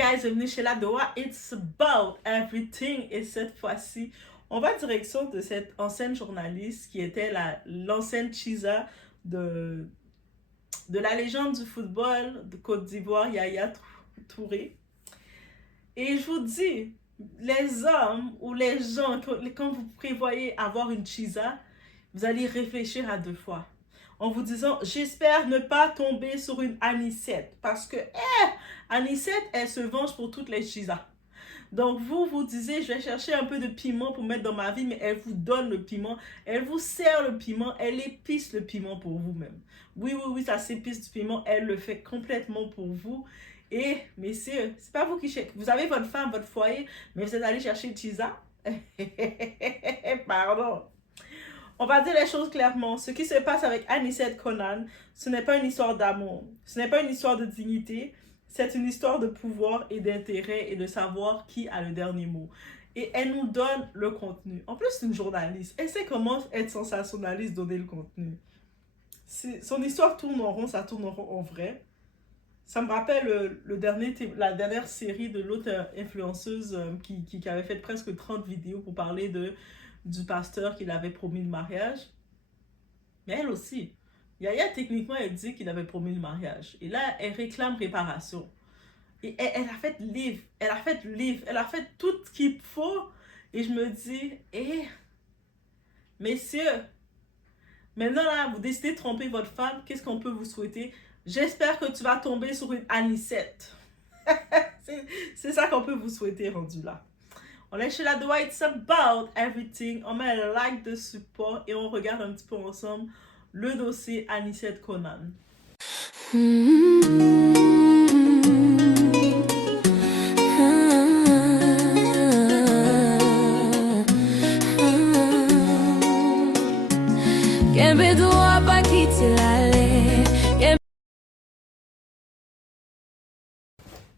guys, bienvenue chez La Doa. It's about everything. Et cette fois-ci, on va en direction de cette ancienne journaliste qui était l'ancienne Chiza de la légende du football de Côte d'Ivoire, Yaya Touré. Et je vous dis, les hommes ou les gens, quand vous prévoyez avoir une Chiza, vous allez réfléchir à deux fois. En vous disant, j'espère ne pas tomber sur une Anicette. Parce que, Anicette, elle se venge pour toutes les Chizas. Donc, vous disiez, je vais chercher un peu de piment pour mettre dans ma vie, mais elle vous donne le piment, elle vous sert le piment, elle épice le piment pour vous-même. Oui, ça s'épice du piment, elle le fait complètement pour vous. Et, messieurs, c'est pas vous qui cherchez. Vous avez votre femme, votre foyer, mais vous êtes allé chercher Chiza. Pardon. On va dire les choses clairement. Ce qui se passe avec Anicette Conan, ce n'est pas une histoire d'amour. Ce n'est pas une histoire de dignité. C'est une histoire de pouvoir et d'intérêt et de savoir qui a le dernier mot. Et elle nous donne le contenu. En plus, c'est une journaliste. Elle sait comment être sensationnaliste, donner le contenu. Son histoire tourne en rond, ça tourne en rond en vrai. Ça me rappelle la dernière série de l'autre influenceuse qui avait fait presque 30 vidéos pour parler du pasteur qui l'avait promis le mariage. Mais elle aussi. Yaya, techniquement, elle dit qu'il avait promis le mariage. Et là, elle réclame réparation. Et elle a fait livre, elle a fait livre, elle a fait tout ce qu'il faut. Et je me dis, messieurs, maintenant là, vous décidez de tromper votre femme, qu'est-ce qu'on peut vous souhaiter? J'espère que tu vas tomber sur une Anicette. C'est ça qu'on peut vous souhaiter rendu là. On est chez La Doa, it's about everything. On met un like de support et on regarde un petit peu ensemble le dossier Anicette Conan.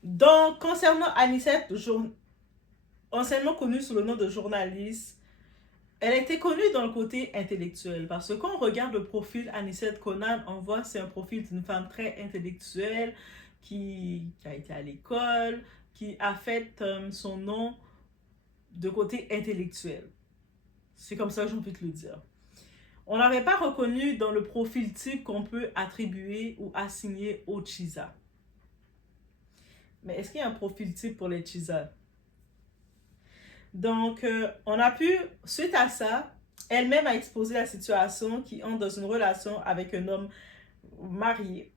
Donc, concernant Anicette, anciennement connue sous le nom de journaliste, elle était connue dans le côté intellectuel parce que quand on regarde le profil Anicette Conan, on voit que c'est un profil d'une femme très intellectuelle qui a été à l'école, qui a fait son nom de côté intellectuel. C'est comme ça que j'ai envie de le dire. On n'avait pas reconnu dans le profil type qu'on peut attribuer ou assigner aux Chiza. Mais est-ce qu'il y a un profil type pour les Chiza? Donc, on a pu, suite à ça, elle-même a exposé la situation qui entre dans une relation avec un homme marié,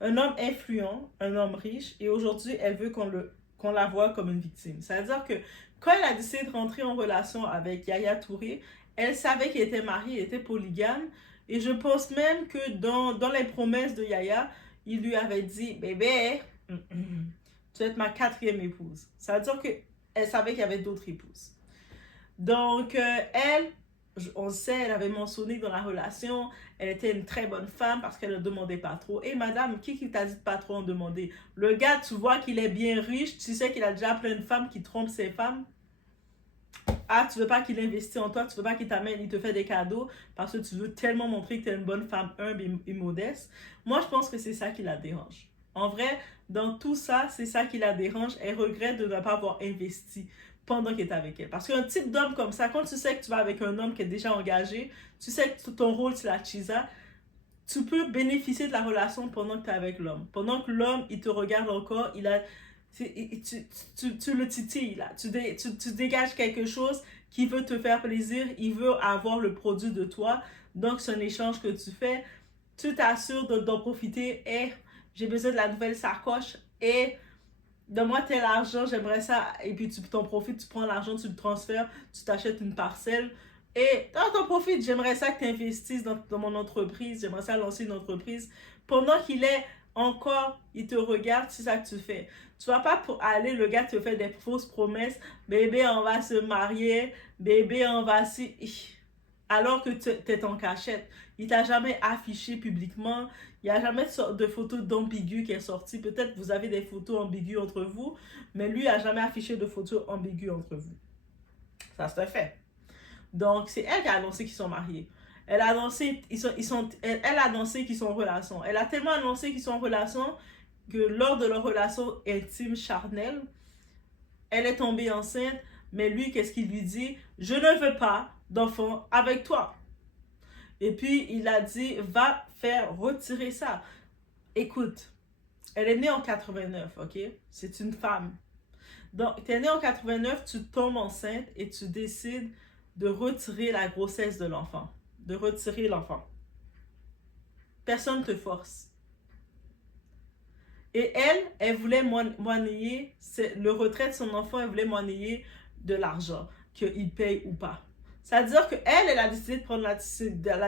un homme influent, un homme riche, et aujourd'hui, elle veut qu'on la voie comme une victime. C'est-à-dire que quand elle a décidé de rentrer en relation avec Yaya Touré, elle savait qu'il était marié, il était polygame, et je pense même que dans les promesses de Yaya, il lui avait dit, bébé, tu vas être ma 4e épouse. C'est-à-dire que elle savait qu'il y avait d'autres épouses. Donc, elle, on sait, elle avait mentionné dans la relation, elle était une très bonne femme parce qu'elle ne demandait pas trop. Et madame, qui t'a dit de pas trop en demander? Le gars, tu vois qu'il est bien riche, tu sais qu'il a déjà plein de femmes qui trompent ses femmes. Ah, tu veux pas qu'il investisse en toi, tu veux pas qu'il t'amène, il te fait des cadeaux parce que tu veux tellement montrer que tu es une bonne femme humble et modeste. Moi, je pense que c'est ça qui la dérange. En vrai, dans tout ça, c'est ça qui la dérange. Elle regrette de ne pas avoir investi pendant qu'elle est avec elle. Parce qu'un type d'homme comme ça, quand tu sais que tu vas avec un homme qui est déjà engagé, tu sais que ton rôle c'est la Chiza, tu peux bénéficier de la relation pendant que tu es avec l'homme. Pendant que l'homme, il te regarde encore, tu le titilles là. Tu dégages quelque chose qui veut te faire plaisir, il veut avoir le produit de toi. Donc, c'est un échange que tu fais. Tu t'assures d'en profiter et j'ai besoin de la nouvelle sacoche et donne-moi tel argent, j'aimerais ça. Et puis tu t'en profites, tu prends l'argent, tu le transfères, tu t'achètes une parcelle. Et t'en profites, j'aimerais ça que tu investisses dans mon entreprise, j'aimerais ça lancer une entreprise. Pendant qu'il est encore, il te regarde, c'est ça que tu fais. Tu vas pas pour aller, le gars te fait des fausses promesses, bébé, on va se marier, bébé, on va si... Alors que tu es en cachette. Il t'a jamais affiché publiquement. Il n'y a jamais de photos d'ambigu qui est sortie. Peut-être vous avez des photos ambiguës entre vous, mais lui n'a jamais affiché de photos ambiguës entre vous. Ça se fait. Donc, c'est elle qui a annoncé qu'ils sont mariés. Elle a annoncé, elle a annoncé qu'ils sont en relation. Elle a tellement annoncé qu'ils sont en relation, que lors de leur relation intime, charnelle, elle est tombée enceinte, mais lui, qu'est-ce qu'il lui dit? Je ne veux pas d'enfant avec toi. Et puis, il a dit, va faire retirer ça. Écoute, elle est née en 89, ok? C'est une femme. Donc, tu es née en 89, tu tombes enceinte et tu décides de retirer la grossesse de l'enfant. De retirer l'enfant. Personne ne te force. Et elle voulait monnayer, le retrait de son enfant, elle voulait monnayer de l'argent, qu'il paye ou pas. C'est-à-dire qu'elle a décidé de prendre la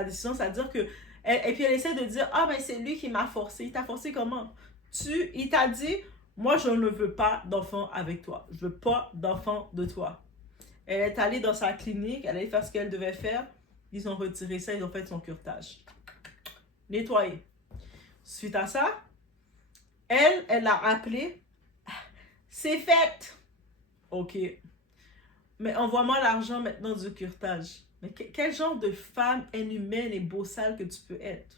décision, c'est-à-dire que, et puis elle essaie de dire, ah ben c'est lui qui m'a forcé. Il t'a forcé comment? Il t'a dit, moi je ne veux pas d'enfant avec toi. Je veux pas d'enfant de toi. Elle est allée dans sa clinique, elle allait faire ce qu'elle devait faire. Ils ont retiré ça, ils ont fait son curetage. Nettoyé. Suite à ça, elle l'a appelé. C'est fait. Ok. Mais envoie-moi l'argent maintenant du curetage. Mais quel genre de femme inhumaine et bossale que tu peux être?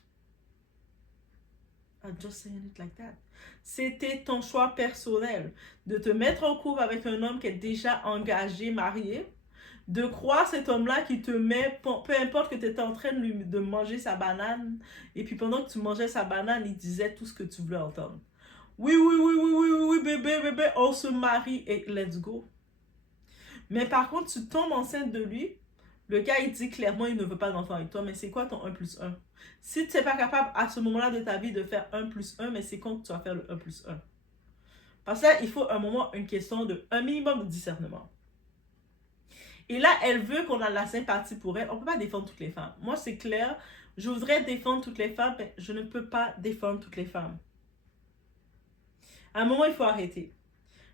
I'm just saying it like that. C'était ton choix personnel de te mettre en couple avec un homme qui est déjà engagé, marié, de croire cet homme-là qui te met, peu importe que tu étais en train de manger sa banane, et puis pendant que tu mangeais sa banane, il disait tout ce que tu voulais entendre. Oui, oui, oui, oui, oui, oui, oui, bébé, on se marie et let's go. Mais par contre, tu tombes enceinte de lui, le gars, il dit clairement, il ne veut pas d'enfant avec toi, mais c'est quoi ton 1 plus 1? Si tu n'es pas capable à ce moment-là de ta vie de faire 1 plus 1, mais c'est quand tu vas faire le 1 plus 1? Parce que là, il faut un moment, une question de un minimum de discernement. Et là, elle veut qu'on ait la sympathie pour elle. On ne peut pas défendre toutes les femmes. Moi, c'est clair, je voudrais défendre toutes les femmes, mais je ne peux pas défendre toutes les femmes. À un moment, il faut arrêter.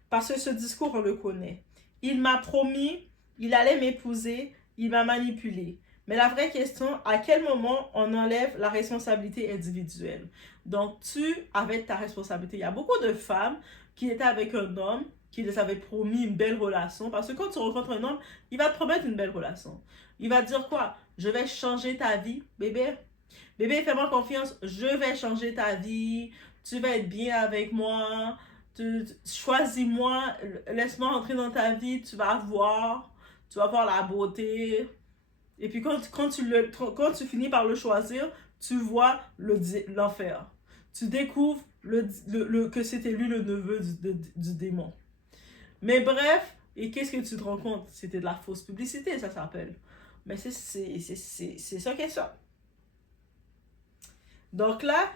Parce que ce discours, on le connaît. Il m'a promis, il allait m'épouser, il m'a manipulé. Mais la vraie question, à quel moment on enlève la responsabilité individuelle? Donc, tu avais ta responsabilité. Il y a beaucoup de femmes qui étaient avec un homme, qui les avait promis une belle relation. Parce que quand tu rencontres un homme, il va te promettre une belle relation. Il va te dire quoi? Je vais changer ta vie, bébé. Bébé, fais-moi confiance, je vais changer ta vie. Tu vas être bien avec moi. Choisis-moi, laisse-moi entrer dans ta vie, tu vas voir la beauté. Et puis quand tu finis par le choisir, tu vois l'enfer. Tu découvres que c'était lui le neveu du démon. Mais bref, et qu'est-ce que tu te rends compte? C'était de la fausse publicité, ça s'appelle. Mais c'est ça qui est ça. Donc là,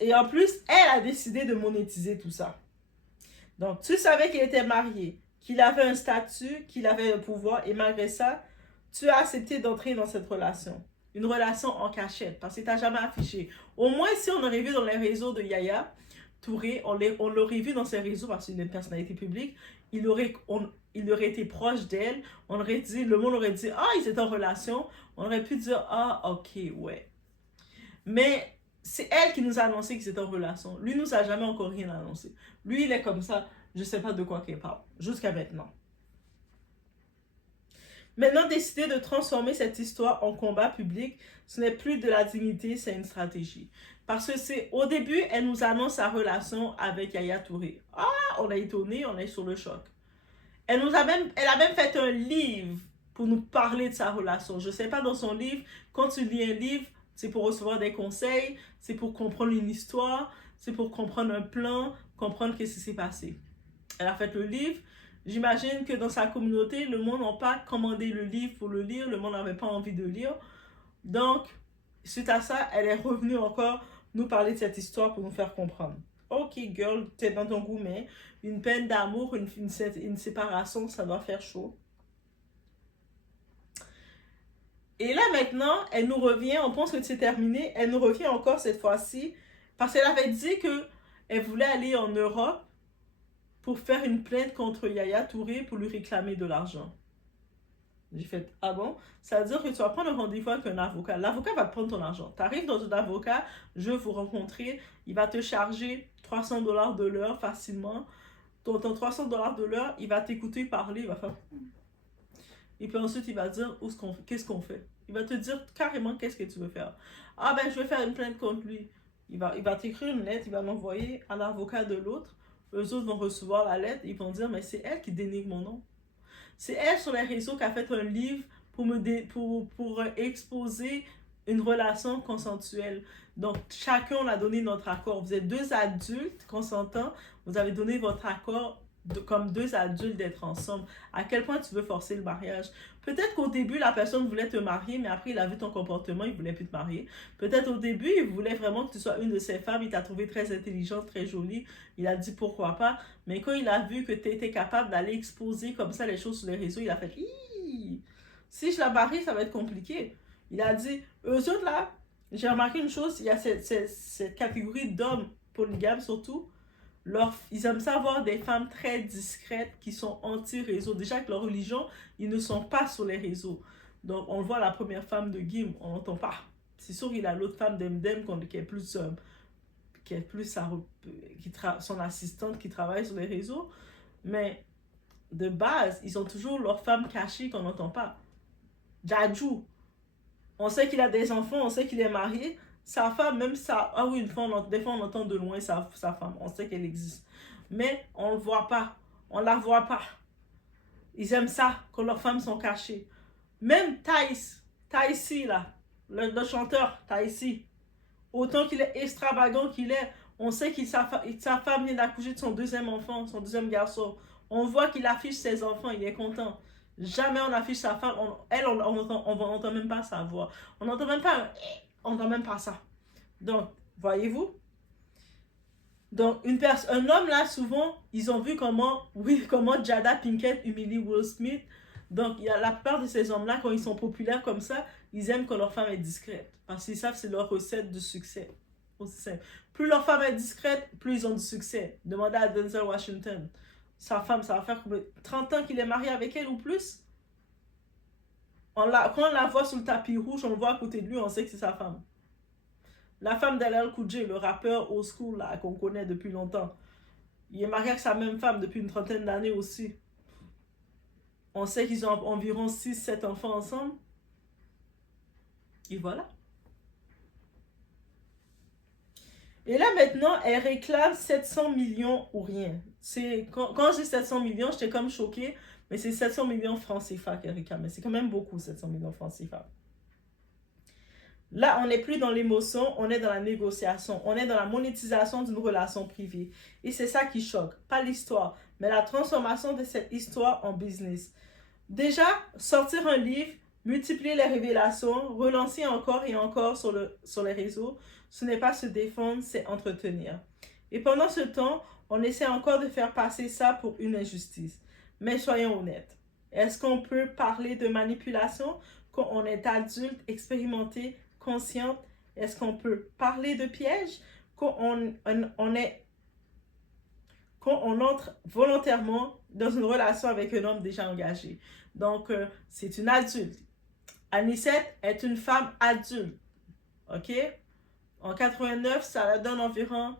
et en plus, elle a décidé de monétiser tout ça. Donc, tu savais qu'il était marié, qu'il avait un statut, qu'il avait un pouvoir, et malgré ça, tu as accepté d'entrer dans cette relation. Une relation en cachette, parce que tu n'as jamais affiché. Au moins, si on aurait vu dans les réseaux de Yaya Touré, on l'aurait vu dans ses réseaux, parce qu'il est une personnalité publique, il aurait été proche d'elle, le monde aurait dit, ah, ils étaient en relation, on aurait pu dire, ah, ok, ouais. Mais c'est elle qui nous a annoncé qu'ils étaient en relation. Lui nous a jamais encore rien annoncé. Lui, il est comme ça. Je ne sais pas de quoi qu'il parle. Jusqu'à maintenant. Maintenant, décider de transformer cette histoire en combat public, ce n'est plus de la dignité, c'est une stratégie. Parce que c'est au début, elle nous annonce sa relation avec Yaya Touré. Ah, on a étonné, on est sur le choc. Elle a même fait un livre pour nous parler de sa relation. Je ne sais pas, dans son livre, quand tu lis un livre, c'est pour recevoir des conseils, c'est pour comprendre une histoire, c'est pour comprendre un plan, comprendre ce qui s'est passé. Elle a fait le livre. J'imagine que dans sa communauté, le monde n'a pas commandé le livre pour le lire, le monde n'avait pas envie de lire. Donc, suite à ça, elle est revenue encore nous parler de cette histoire pour nous faire comprendre. Ok, girl, t'es dans ton goût, mais une peine d'amour, une séparation, ça doit faire chaud. Et là, maintenant, elle nous revient, on pense que c'est terminé, elle nous revient encore cette fois-ci, parce qu'elle avait dit qu'elle voulait aller en Europe pour faire une plainte contre Yaya Touré pour lui réclamer de l'argent. J'ai fait, ah bon? Ça veut dire que tu vas prendre un rendez-vous avec un avocat. L'avocat va te prendre ton argent. Tu arrives dans un avocat, je veux vous rencontrer, il va te charger 300 $ de l'heure facilement. Ton 300 $ de l'heure, il va t'écouter parler, il va faire... Et puis ensuite, il va dire qu'est-ce qu'on fait. Il va te dire carrément qu'est-ce que tu veux faire. Ah ben, je vais faire une plainte contre lui. Il va t'écrire une lettre, il va l'envoyer à l'avocat de l'autre. Eux autres vont recevoir la lettre, ils vont dire, mais c'est elle qui dénigre mon nom. C'est elle sur les réseaux qui a fait un livre pour exposer une relation consensuelle. Donc, chacun on a donné notre accord. Vous êtes deux adultes consentants, vous avez donné votre accord comme deux adultes d'être ensemble. À quel point tu veux forcer le mariage? Peut-être qu'au début, la personne voulait te marier, mais après, il a vu ton comportement, il ne voulait plus te marier. Peut-être au début, il voulait vraiment que tu sois une de ses femmes, il t'a trouvé très intelligente, très jolie, il a dit pourquoi pas. Mais quand il a vu que tu étais capable d'aller exposer comme ça les choses sur les réseaux, il a fait « Si je la marie, ça va être compliqué. » Il a dit « Eux autres là, j'ai remarqué une chose, il y a cette catégorie d'hommes polygames surtout, ils aiment ça voir des femmes très discrètes qui sont anti-réseau. Déjà que leur religion, ils ne sont pas sur les réseaux. Donc, on le voit, la première femme de Gim, on n'entend pas. C'est sûr qu'il a l'autre femme d'Emdem qui est plus, son assistante qui travaille sur les réseaux. Mais de base, ils ont toujours leur femme cachée qu'on n'entend pas. Jaju, on sait qu'il a des enfants, on sait qu'il est marié. Sa femme, même ça, ah oui, des fois on entend de loin sa femme, on sait qu'elle existe. Mais on ne le voit pas, on la voit pas. Ils aiment ça, quand leurs femmes sont cachées. Même Taïsi là, le chanteur Taïsi, autant qu'il est extravagant qu'il est, on sait que sa femme vient d'accoucher de son deuxième enfant, son deuxième garçon. On voit qu'il affiche ses enfants, il est content. Jamais on affiche sa femme, on n'entend même pas sa voix. On n'entend même pas ça. Donc, voyez-vous? Donc, un homme là, souvent, ils ont vu comment Jada Pinkett humilie Will Smith. Donc, il y a la plupart de ces hommes-là, quand ils sont populaires comme ça, ils aiment que leur femme est discrète. Parce qu'ils savent que c'est leur recette de succès. Aussi simple. Plus leur femme est discrète, plus ils ont du succès. Demandez à Denzel Washington. Sa femme, ça va faire 30 ans qu'il est marié avec elle ou plus. Quand on la voit sur le tapis rouge, on le voit à côté de lui, on sait que c'est sa femme. La femme d'LL Cool J, le rappeur old school qu'on connaît depuis longtemps, il est marié avec sa même femme depuis une trentaine d'années aussi. On sait qu'ils ont environ 6-7 enfants ensemble. Et voilà. Et là maintenant, elle réclame 700 millions ou rien. Quand j'ai 700 millions, j'étais comme choquée, mais c'est 700 millions francs CFA qu'elle réclame. C'est quand même beaucoup, 700 millions francs CFA. Là, on n'est plus dans l'émotion, on est dans la négociation, on est dans la monétisation d'une relation privée. Et c'est ça qui choque, pas l'histoire, mais la transformation de cette histoire en business. Déjà, sortir un livre, multiplier les révélations, relancer encore et encore sur les réseaux, ce n'est pas se défendre, c'est entretenir. Et pendant ce temps, on essaie encore de faire passer ça pour une injustice. Mais soyons honnêtes, est-ce qu'on peut parler de manipulation quand on est adulte, expérimenté, consciente? Est-ce qu'on peut parler de piège quand on entre volontairement dans une relation avec un homme déjà engagé? Donc, c'est une adulte. Anicette est une femme adulte. OK? En 89, ça donne environ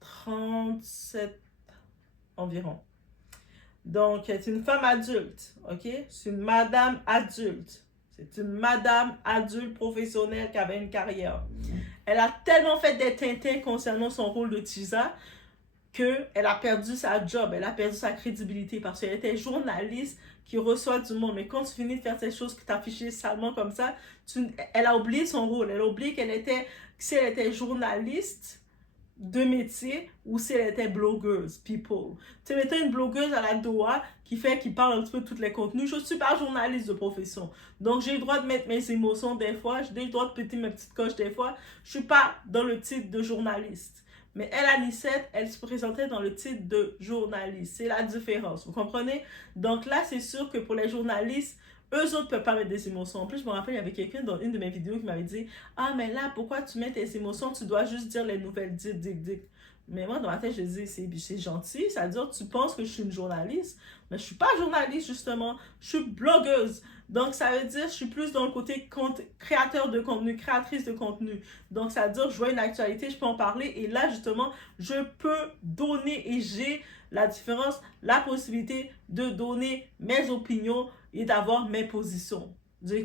37 environ. Donc, c'est une femme adulte. OK? C'est une madame adulte. C'est une madame adulte professionnelle qui avait une carrière. Elle a tellement fait des tintins concernant son rôle de Tisa qu'elle a perdu sa job, elle a perdu sa crédibilité parce qu'elle était journaliste qui reçoit du monde. Mais quand tu finis de faire ces choses que tu affichées salement comme ça, elle a oublié son rôle. Elle a oublié si elle était journaliste de métier ou si elle était blogueuse, people. Tu mettais une blogueuse à la Doha qui parle un petit peu de tous les contenus. Je ne suis pas journaliste de profession. Donc, j'ai le droit de mettre mes émotions des fois. J'ai le droit de péter mes petites coches des fois. Je ne suis pas dans le titre de journaliste. Mais elle, Anicette, elle se présentait dans le titre de journaliste. C'est la différence, vous comprenez? Donc là, c'est sûr que pour les journalistes, eux autres ne peuvent pas mettre des émotions. En plus, je me rappelle, il y avait quelqu'un dans une de mes vidéos qui m'avait dit « Ah, mais là, pourquoi tu mets tes émotions? Tu dois juste dire les nouvelles dites. » Mais moi, dans ma tête, je dis « C'est gentil. Ça veut dire tu penses que je suis une journaliste. Mais je ne suis pas journaliste, justement. Je suis blogueuse. Donc, ça veut dire, je suis plus dans le côté créateur de contenu, créatrice de contenu. Donc, ça veut dire, je vois une actualité, je peux en parler. Et là, justement, je peux donner et j'ai la différence, la possibilité de donner mes opinions et d'avoir mes positions.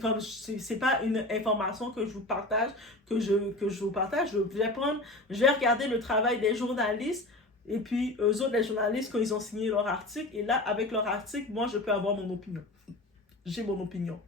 Comme c'est pas une information que je vous partage, que je vous partage. Je vais regarder le travail des journalistes et puis eux autres, les journalistes, quand ils ont signé leur article, et là, avec leur article, moi, je peux avoir mon opinion. J'ai mon opinion.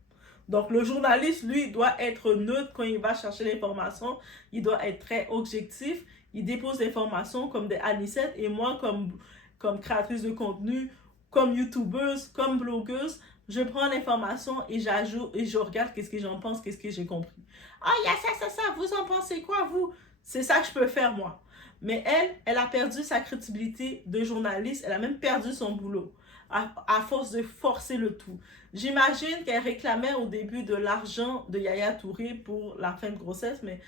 Donc, le journaliste, lui, doit être neutre quand il va chercher l'information. Il doit être très objectif. Il dépose l'information comme des Anicette. Et moi, comme créatrice de contenu, comme youtubeuse, comme blogueuse, je prends l'information et j'ajoute et je regarde qu'est-ce que j'en pense, qu'est-ce que j'ai compris. Ah, il y a ça, vous en pensez quoi, vous? C'est ça que je peux faire, moi. Mais elle a perdu sa crédibilité de journaliste. Elle a même perdu son boulot à force de forcer le tout. J'imagine qu'elle réclamait au début de l'argent de Yaya Touré pour la fin de grossesse, mais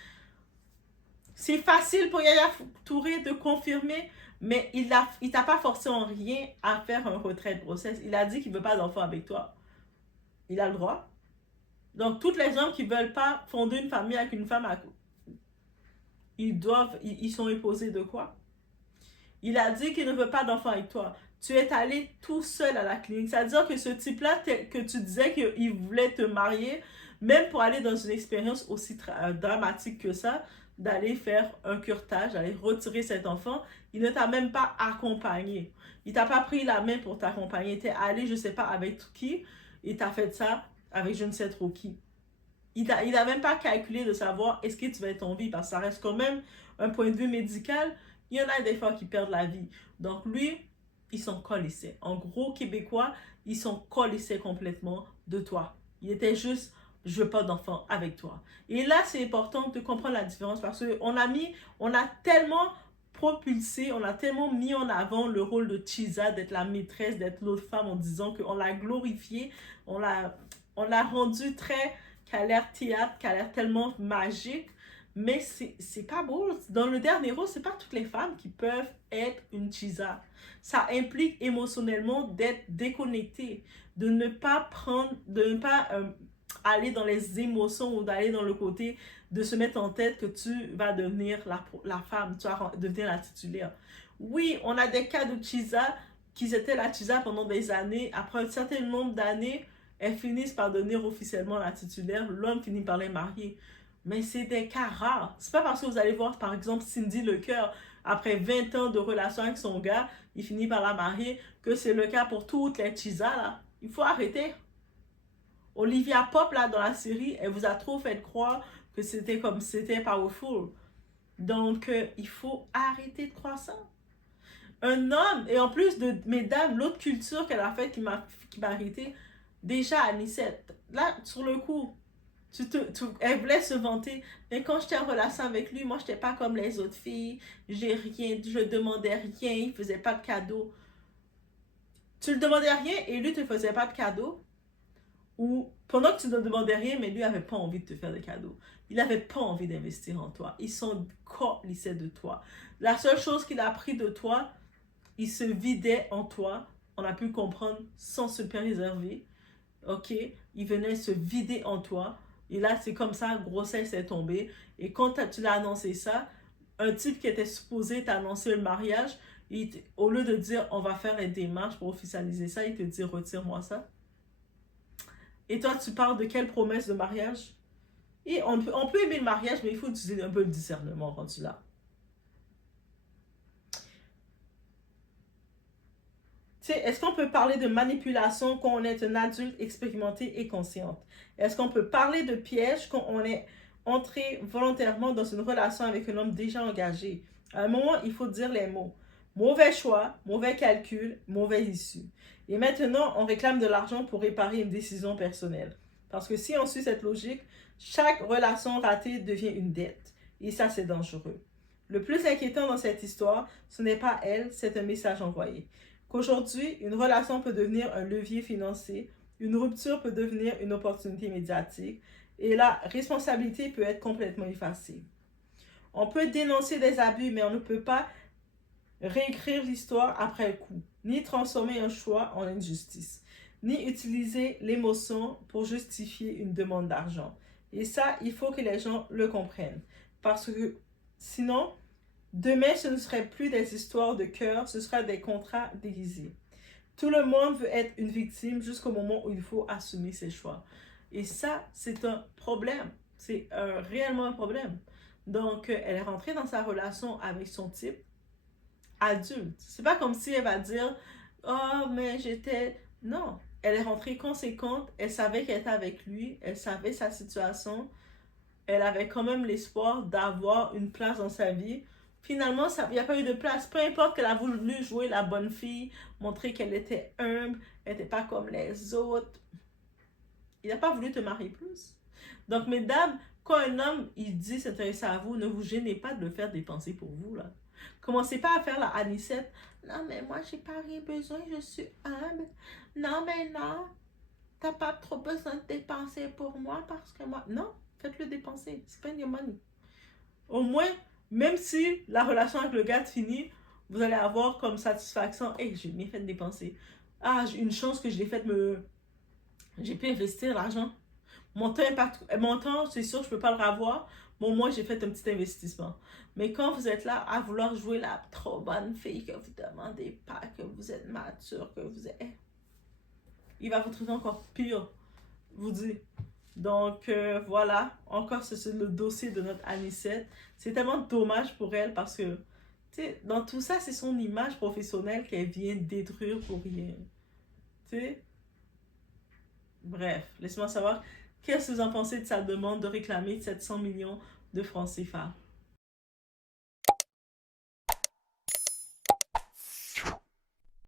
c'est facile pour Yaya Touré de confirmer, mais il t'a pas forcé en rien à faire un retrait de grossesse. Il a dit qu'il veut pas d'enfant avec toi. Il a le droit. Donc, toutes les hommes qui veulent pas fonder une famille avec une femme, ils sont imposés de quoi? Il a dit qu'il ne veut pas d'enfant avec toi. Tu es allé tout seul à la clinique. C'est-à-dire que ce type-là, que tu disais qu'il voulait te marier, même pour aller dans une expérience aussi dramatique que ça, d'aller faire un curtage, d'aller retirer cet enfant, il ne t'a même pas accompagné. Il t'a pas pris la main pour t'accompagner. Il était allé, je ne sais pas avec qui, et t'a fait ça avec je ne sais trop qui. Il n'a même pas calculé de savoir est-ce que tu vas être en vie, parce que ça reste quand même un point de vue médical. Il y en a des fois qui perdent la vie. Donc lui, ils sont collissés. En gros, Québécois, ils sont collissés complètement de toi. Il était juste, je veux pas d'enfant avec toi. Et là, c'est important de comprendre la différence parce qu'on a tellement propulsé, on a tellement mis en avant le rôle de Chiza, d'être la maîtresse, d'être l'autre femme en disant qu'on l'a glorifié, on l'a rendu très, qui a l'air théâtre, qui a l'air tellement magique. Mais c'est pas beau. Dans le dernier rôle, c'est pas toutes les femmes qui peuvent être une Chiza. Ça implique émotionnellement d'être déconnecté, de ne pas aller dans les émotions ou d'aller dans le côté de se mettre en tête que tu vas devenir la femme, tu vas devenir la titulaire. Oui, on a des cas de Chiza qui étaient la Chiza pendant des années. Après un certain nombre d'années, elles finissent par devenir officiellement la titulaire. L'homme finit par les marier. Mais c'est des cas rares. C'est pas parce que vous allez voir, par exemple, Cindy Lecoeur, après 20 ans de relation avec son gars, il finit par la marier, que c'est le cas pour toutes les Chiza, là. Il faut arrêter. Olivia Pope, là, dans la série, elle vous a trop fait croire que c'était powerful. Donc, il faut arrêter de croire ça. Un homme, et en plus de, mesdames, l'autre culture qu'elle a faite qui m'a arrêté, déjà à Nicette, là, sur le coup, elle voulait se vanter, mais quand j'étais en relation avec lui, moi, je n'étais pas comme les autres filles, je demandais rien, il ne faisait pas de cadeaux. Tu ne demandais rien et lui ne te faisait pas de cadeaux, ou pendant que tu ne demandais rien, mais lui n'avait pas envie de te faire de cadeaux. Il n'avait pas envie d'investir en toi. Ils sont collissés de toi. La seule chose qu'il a pris de toi, il se vidait en toi. On a pu comprendre sans se préserver. Ok? Il venait se vider en toi. Et là, c'est comme ça, grossesse est tombée. Et quand tu l'as annoncé ça, un type qui était supposé t'annoncer le mariage, au lieu de dire on va faire les démarches pour officialiser ça, il te dit retire-moi ça. Et toi, tu parles de quelle promesse de mariage? Et on peut aimer le mariage, mais il faut utiliser un peu de discernement rendu là. Est-ce qu'on peut parler de manipulation quand on est un adulte expérimenté et consciente? Est-ce qu'on peut parler de piège quand on est entré volontairement dans une relation avec un homme déjà engagé? À un moment, il faut dire les mots. Mauvais choix, mauvais calcul, mauvaise issue. Et maintenant, on réclame de l'argent pour réparer une décision personnelle. Parce que si on suit cette logique, chaque relation ratée devient une dette. Et ça, c'est dangereux. Le plus inquiétant dans cette histoire, ce n'est pas elle, c'est un message envoyé. Qu'aujourd'hui, une relation peut devenir un levier financier, une rupture peut devenir une opportunité médiatique et la responsabilité peut être complètement effacée. On peut dénoncer des abus, mais on ne peut pas réécrire l'histoire après le coup, ni transformer un choix en injustice, ni utiliser l'émotion pour justifier une demande d'argent. Et ça, il faut que les gens le comprennent. Parce que sinon, demain, ce ne serait plus des histoires de cœur, ce sera des contrats déguisés. Tout le monde veut être une victime jusqu'au moment où il faut assumer ses choix. Et ça, c'est un problème. C'est réellement un problème. Donc, elle est rentrée dans sa relation avec son type adulte. C'est pas comme si elle va dire, oh, mais j'étais... Non, elle est rentrée conséquente, elle savait qu'elle était avec lui, elle savait sa situation, elle avait quand même l'espoir d'avoir une place dans sa vie. Finalement, il n'y a pas eu de place. Peu importe qu'elle a voulu jouer la bonne fille, montrer qu'elle était humble, elle n'était pas comme les autres. Il n'a pas voulu te marier plus. Donc, mesdames, quand un homme, il dit s'intéresser à vous, ne vous gênez pas de le faire dépenser pour vous, là. Commencez pas à faire la anisette. Non, mais moi, j'ai pas rien besoin, je suis humble. Non, mais non, t'as pas trop besoin de dépenser pour moi parce que moi... Non, faites-le dépenser. Spend your money. Au moins, même si la relation avec le gars finit, vous allez avoir comme satisfaction, hey, j'ai bien fait de dépenser. Ah, j'ai une chance que je l'ai fait me... J'ai pu investir l'argent. Mon temps, c'est sûr, je peux pas le revoir. Bon, moi, j'ai fait un petit investissement. Mais quand vous êtes là à vouloir jouer la trop bonne fille, que vous demandez pas, que vous êtes mature, que vous êtes... Il va vous trouver encore pire, vous dites. Donc, voilà. Encore, c'est le dossier de notre Anicette. C'est tellement dommage pour elle parce que, tu sais, dans tout ça, c'est son image professionnelle qu'elle vient détruire pour rien. Tu sais? Bref, laissez-moi savoir qu'est-ce que vous en pensez de sa demande de réclamer 700 millions de francs CFA.